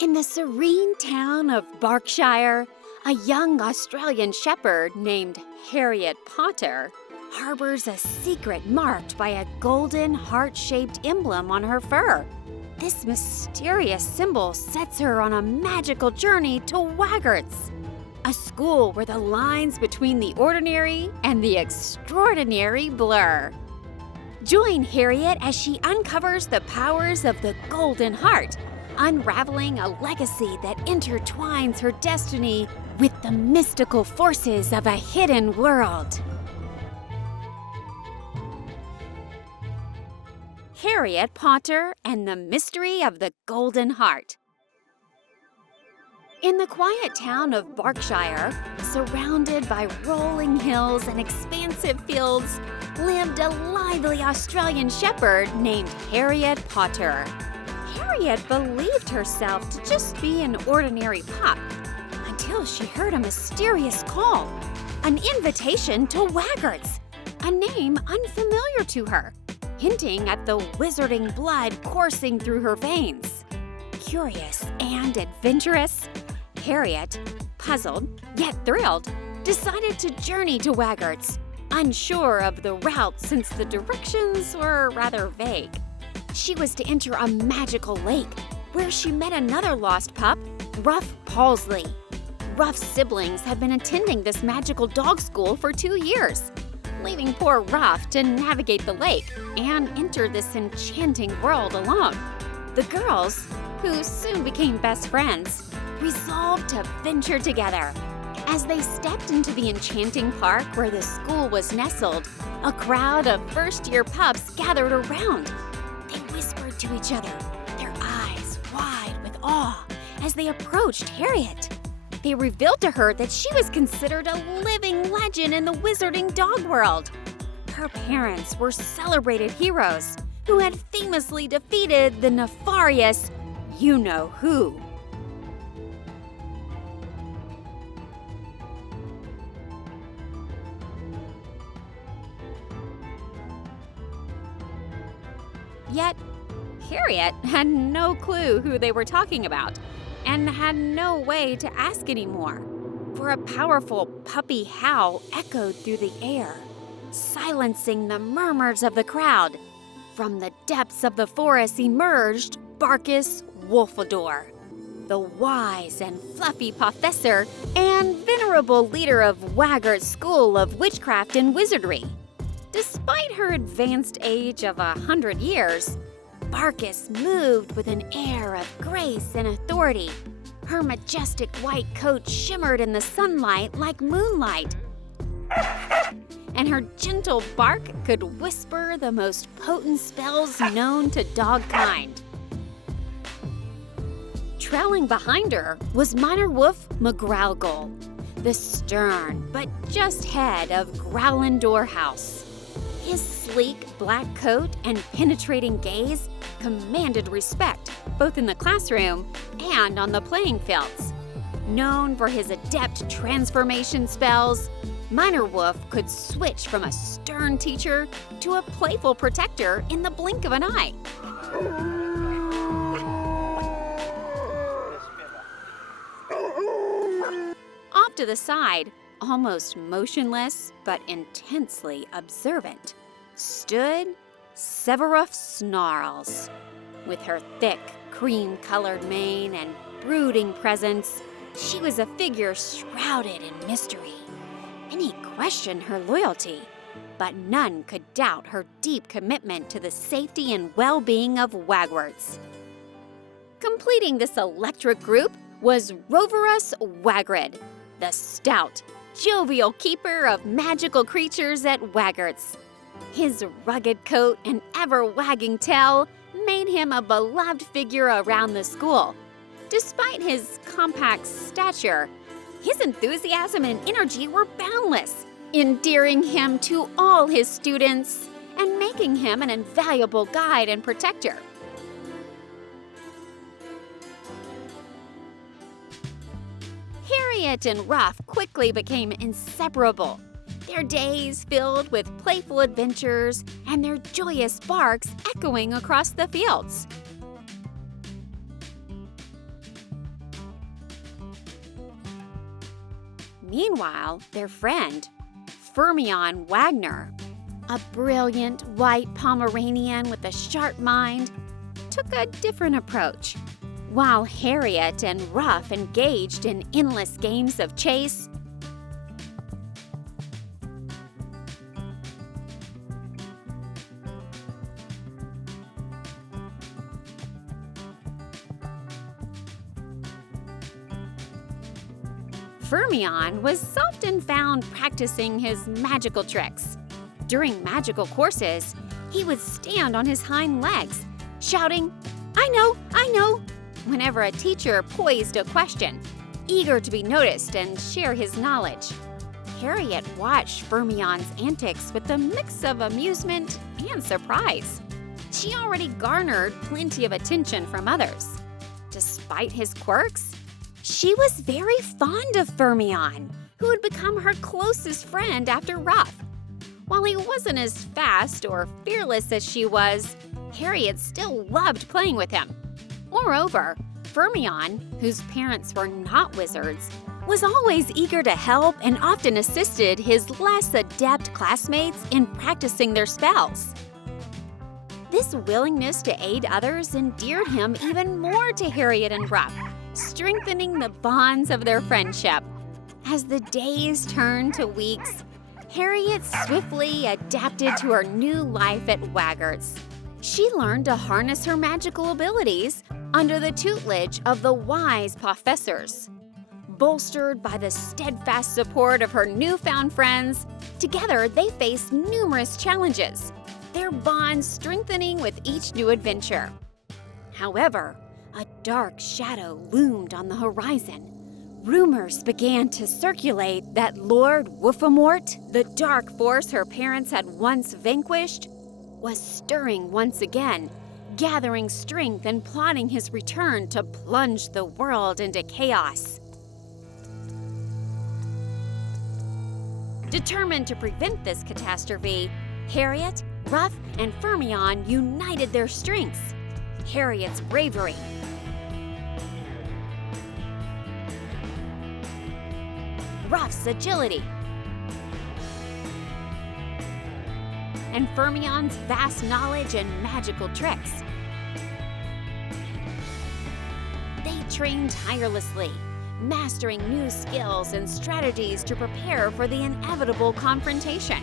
In the serene town of Berkshire, a young Australian shepherd named Harriet Pawtter harbors a secret marked by a golden heart-shaped emblem on her fur. This mysterious symbol sets her on a magical journey to Waggarts, a school where the lines between the ordinary and the extraordinary blur. Join Harriet as she uncovers the powers of the Golden Heart, unraveling a legacy that intertwines her destiny with the mystical forces of a hidden world. Harriet Pawtter and the Mystery of the Golden Heart. In the quiet town of Berkshire, surrounded by rolling hills and expansive fields, lived a lively Australian shepherd named Harriet Pawtter. Harriet believed herself to just be an ordinary pup until she heard a mysterious call, an invitation to Waggarts, a name unfamiliar to her, hinting at the wizarding blood coursing through her veins. Curious and adventurous, Harriet, puzzled yet thrilled, decided to journey to Waggarts, unsure of the route since the directions were rather vague. She was to enter a magical lake where she met another lost pup, Ruff Halsley. Ruff's siblings had been attending this magical dog school for 2 years, leaving poor Ruff to navigate the lake and enter this enchanting world alone. The girls, who soon became best friends, resolved to venture together. As they stepped into the enchanting park where the school was nestled, a crowd of first-year pups gathered around. They whispered to each other, their eyes wide with awe, as they approached Harriet. They revealed to her that she was considered a living legend in the wizarding dog world. Her parents were celebrated heroes who had famously defeated the nefarious you-know-who. Yet, Harriet had no clue who they were talking about and had no way to ask anymore, for a powerful puppy howl echoed through the air, silencing the murmurs of the crowd. From the depths of the forest emerged Barkus Wolfador, the wise and fluffy professor and venerable leader of Waggarts School of Witchcraft and Wizardry. Despite her advanced age of 100 years, Barkus moved with an air of grace and authority. Her majestic white coat shimmered in the sunlight like moonlight, and her gentle bark could whisper the most potent spells known to dogkind. Trailing behind her was Minor Wolf McGrowgle, the stern but just head of Growlendor House. His sleek black coat and penetrating gaze commanded respect both in the classroom and on the playing fields. Known for his adept transformation spells, Minor Wolf could switch from a stern teacher to a playful protector in the blink of an eye. Off to the side, almost motionless but intensely observant, stood Severus Snarls. With her thick, cream-colored mane and brooding presence, she was a figure shrouded in mystery. Many questioned her loyalty, but none could doubt her deep commitment to the safety and well-being of Waggarts. Completing this electric group was Roverus Wagrid, the stout, jovial keeper of magical creatures at Waggarts. His rugged coat and ever-wagging tail made him a beloved figure around the school. Despite his compact stature, his enthusiasm and energy were boundless, endearing him to all his students and making him an invaluable guide and protector. Harriet and Ruff quickly became inseparable, their days filled with playful adventures and their joyous barks echoing across the fields. Meanwhile, their friend, Fermion Wagner, a brilliant white Pomeranian with a sharp mind, took a different approach. While Harriet and Ruff engaged in endless games of chase, Fermion was often found practicing his magical tricks. During magical courses, he would stand on his hind legs, shouting, "I know, I know," whenever a teacher posed a question, eager to be noticed and share his knowledge. Harriet watched Fermion's antics with a mix of amusement and surprise. She already garnered plenty of attention from others. Despite his quirks, she was very fond of Fermion, who had become her closest friend after Ruff. While he wasn't as fast or fearless as she was, Harriet still loved playing with him. Moreover, Fermion, whose parents were not wizards, was always eager to help and often assisted his less adept classmates in practicing their spells. This willingness to aid others endeared him even more to Harriet and Ruff, strengthening the bonds of their friendship. As the days turned to weeks, Harriet swiftly adapted to her new life at Waggarts. She learned to harness her magical abilities under the tutelage of the wise professors. Bolstered by the steadfast support of her newfound friends, together they faced numerous challenges, their bonds strengthening with each new adventure. However, a dark shadow loomed on the horizon. Rumors began to circulate that Lord Wolfamort, the dark force her parents had once vanquished, was stirring once again, gathering strength and plotting his return to plunge the world into chaos. Determined to prevent this catastrophe, Harriet, Ruff, and Fermion united their strengths. Harriet's bravery, Ruff's agility, and Fermion's vast knowledge and magical tricks. They trained tirelessly, mastering new skills and strategies to prepare for the inevitable confrontation.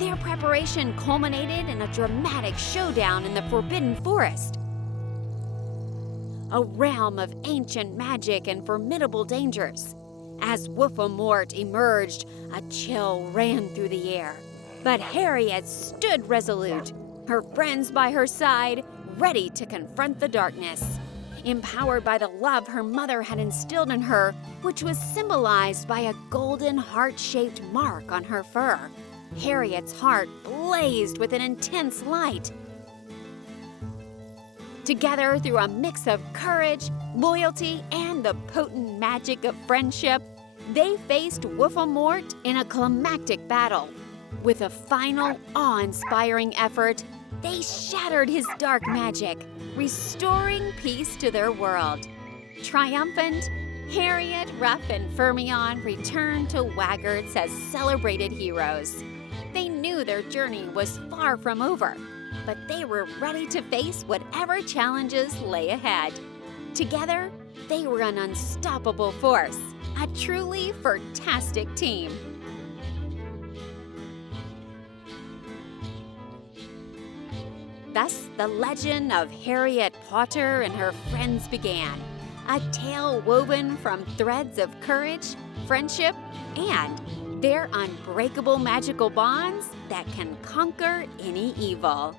Their preparation culminated in a dramatic showdown in the Forbidden Forest, a realm of ancient magic and formidable dangers. As Wolfamort emerged, a chill ran through the air. But Harriet stood resolute, her friends by her side, ready to confront the darkness. Empowered by the love her mother had instilled in her, which was symbolized by a golden heart-shaped mark on her fur, Harriet's heart blazed with an intense light. Together, through a mix of courage, loyalty, and the potent magic of friendship, they faced Wolfamort in a climactic battle. With a final, awe-inspiring effort, they shattered his dark magic, restoring peace to their world. Triumphant, Harriet, Ruff, and Fermion returned to Waggarts as celebrated heroes. They knew their journey was far from over, but they were ready to face whatever challenges lay ahead. Together, they were an unstoppable force, a truly fantastic team. Thus, the legend of Harriet Pawtter and her friends began, a tale woven from threads of courage, friendship, and their unbreakable magical bonds that can conquer any evil.